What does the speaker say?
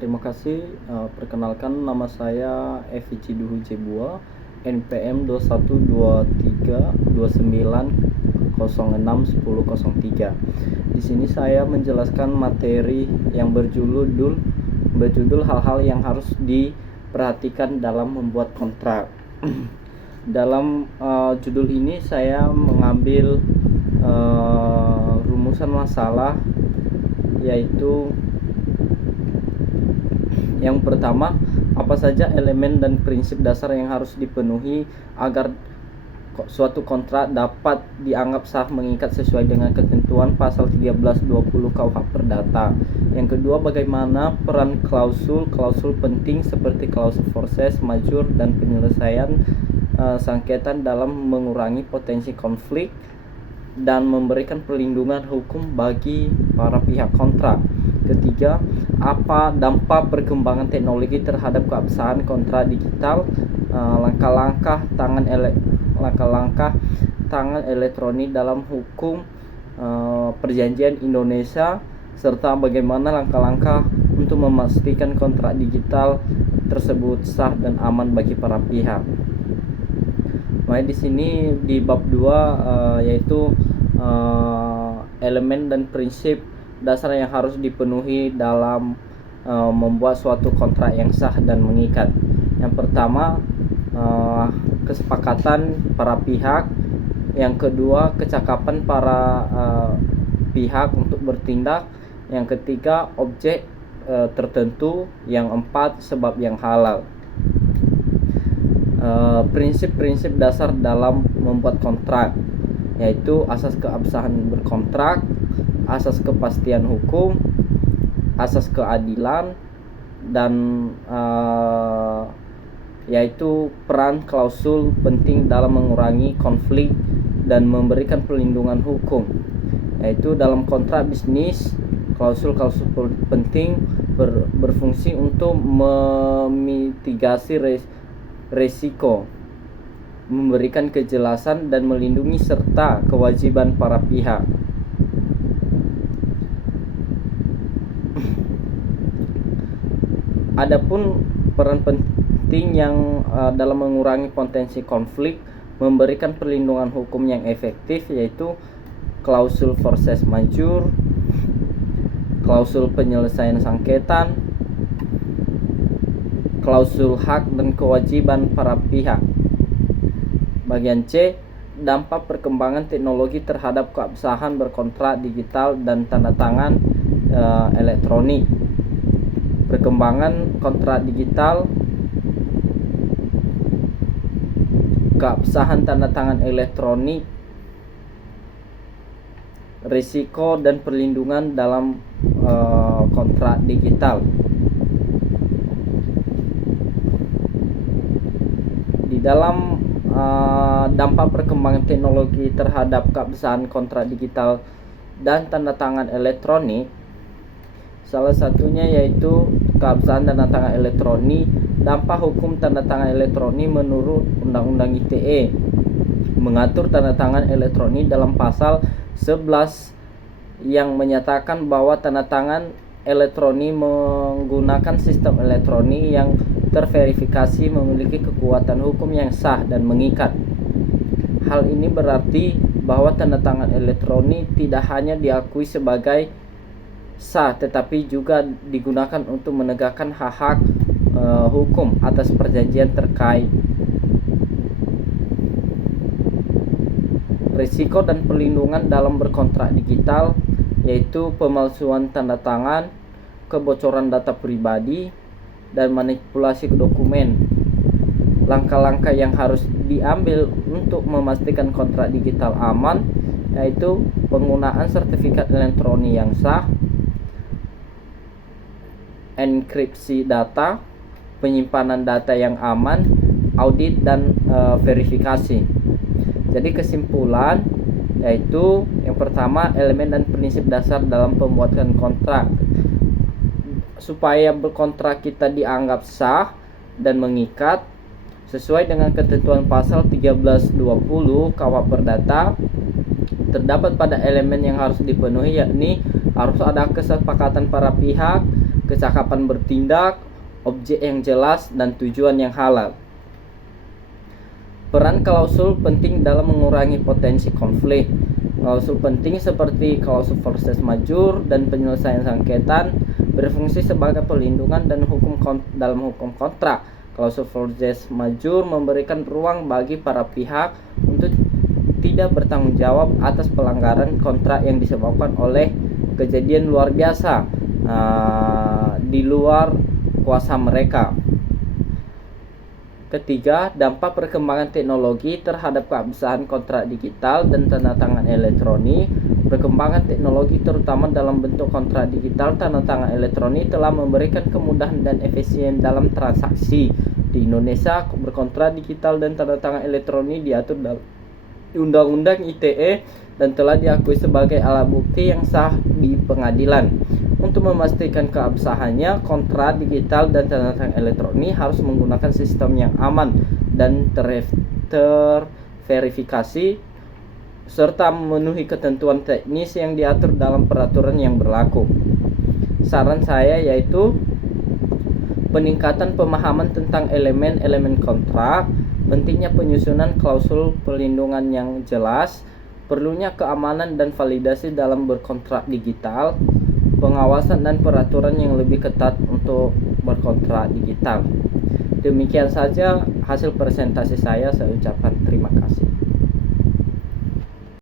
Terima kasih. Perkenalkan, nama saya Evi Ciduhu Jebua, NPM 212329061003. Di sini saya menjelaskan materi yang berjudul hal-hal yang harus diperhatikan dalam membuat kontrak. Dalam judul ini saya mengambil rumusan masalah, yaitu yang pertama, apa saja elemen dan prinsip dasar yang harus dipenuhi agar suatu kontrak dapat dianggap sah mengikat sesuai dengan ketentuan pasal 1320 KUH Perdata. Yang kedua, bagaimana peran klausul penting seperti klausul forces majeure dan penyelesaian sengketa dalam mengurangi potensi konflik dan memberikan perlindungan hukum bagi para pihak kontrak. Ketiga, apa dampak perkembangan teknologi terhadap keabsahan kontrak digital, langkah-langkah tangan elektronik dalam hukum perjanjian Indonesia, serta bagaimana langkah-langkah untuk memastikan kontrak digital tersebut sah dan aman bagi para pihak. Nah, di sini di bab 2 yaitu elemen dan prinsip dasar yang harus dipenuhi dalam membuat suatu kontrak yang sah dan mengikat. Yang pertama, kesepakatan para pihak. Yang kedua, kecakapan para pihak untuk bertindak. Yang ketiga, objek tertentu. Yang empat, sebab yang halal. Prinsip-prinsip dasar dalam membuat kontrak, yaitu asas keabsahan berkontrak, asas kepastian hukum, asas keadilan, dan yaitu peran klausul penting dalam mengurangi konflik dan memberikan perlindungan hukum. Yaitu dalam kontrak bisnis, klausul penting berfungsi untuk memitigasi resiko, memberikan kejelasan dan melindungi serta kewajiban para pihak. Adapun peran penting yang dalam mengurangi potensi konflik, memberikan perlindungan hukum yang efektif, yaitu klausul forces majeure, klausul penyelesaian sengketa, klausul hak dan kewajiban para pihak. Bagian C, dampak perkembangan teknologi terhadap keabsahan berkontrak digital dan tanda tangan elektronik. Perkembangan kontrak digital, keabsahan tanda tangan elektronik, risiko dan perlindungan dalam kontrak digital. Di dalam dampak perkembangan teknologi terhadap keabsahan kontrak digital dan tanda tangan elektronik, salah satunya yaitu keabsahan tanda tangan elektronik. Dampak hukum tanda tangan elektronik menurut Undang-Undang ITE mengatur tanda tangan elektronik dalam pasal 11 yang menyatakan bahwa tanda tangan elektronik menggunakan sistem elektronik yang terverifikasi memiliki kekuatan hukum yang sah dan mengikat. Hal ini berarti bahwa tanda tangan elektronik tidak hanya diakui sebagai sah, tetapi juga digunakan untuk menegakkan hak-hak hukum atas perjanjian terkait. Risiko dan perlindungan dalam berkontrak digital, yaitu pemalsuan tanda tangan, kebocoran data pribadi, dan manipulasi dokumen. Langkah-langkah yang harus diambil untuk memastikan kontrak digital aman, yaitu penggunaan sertifikat elektronik yang sah, enkripsi data, penyimpanan data yang aman, audit dan verifikasi. Jadi kesimpulan, yaitu yang pertama, elemen dan prinsip dasar dalam pembuatan kontrak. Supaya berkontrak kita dianggap sah dan mengikat sesuai dengan ketentuan pasal 1320 KUH Perdata, terdapat pada elemen yang harus dipenuhi, yakni harus ada kesepakatan para pihak, kecakapan bertindak, objek yang jelas, dan tujuan yang halal. Peran klausul penting dalam mengurangi potensi konflik. Klausul penting seperti klausul force majeure dan penyelesaian sengketa berfungsi sebagai pelindungan dan dalam hukum kontrak. Klausul force majeure memberikan ruang bagi para pihak untuk tidak bertanggung jawab atas pelanggaran kontrak yang disebabkan oleh kejadian luar biasa di luar kuasa mereka. Ketiga, dampak perkembangan teknologi terhadap keabsahan kontrak digital dan tanda tangan elektronik. Perkembangan teknologi terutama dalam bentuk kontrak digital tanda tangan elektronik telah memberikan kemudahan dan efisien dalam transaksi. Di Indonesia, berkontrak digital dan tanda tangan elektronik diatur dalam Undang-Undang ITE dan telah diakui sebagai alat bukti yang sah di pengadilan. Untuk memastikan keabsahannya, kontrak digital dan tanda tangan elektronik harus menggunakan sistem yang aman dan terverifikasi serta memenuhi ketentuan teknis yang diatur dalam peraturan yang berlaku. Saran saya yaitu peningkatan pemahaman tentang elemen-elemen kontrak, pentingnya penyusunan klausul pelindungan yang jelas, perlunya keamanan dan validasi dalam berkontrak digital, pengawasan dan peraturan yang lebih ketat untuk berkontrak digital. Demikian saja hasil presentasi saya ucapkan terima kasih.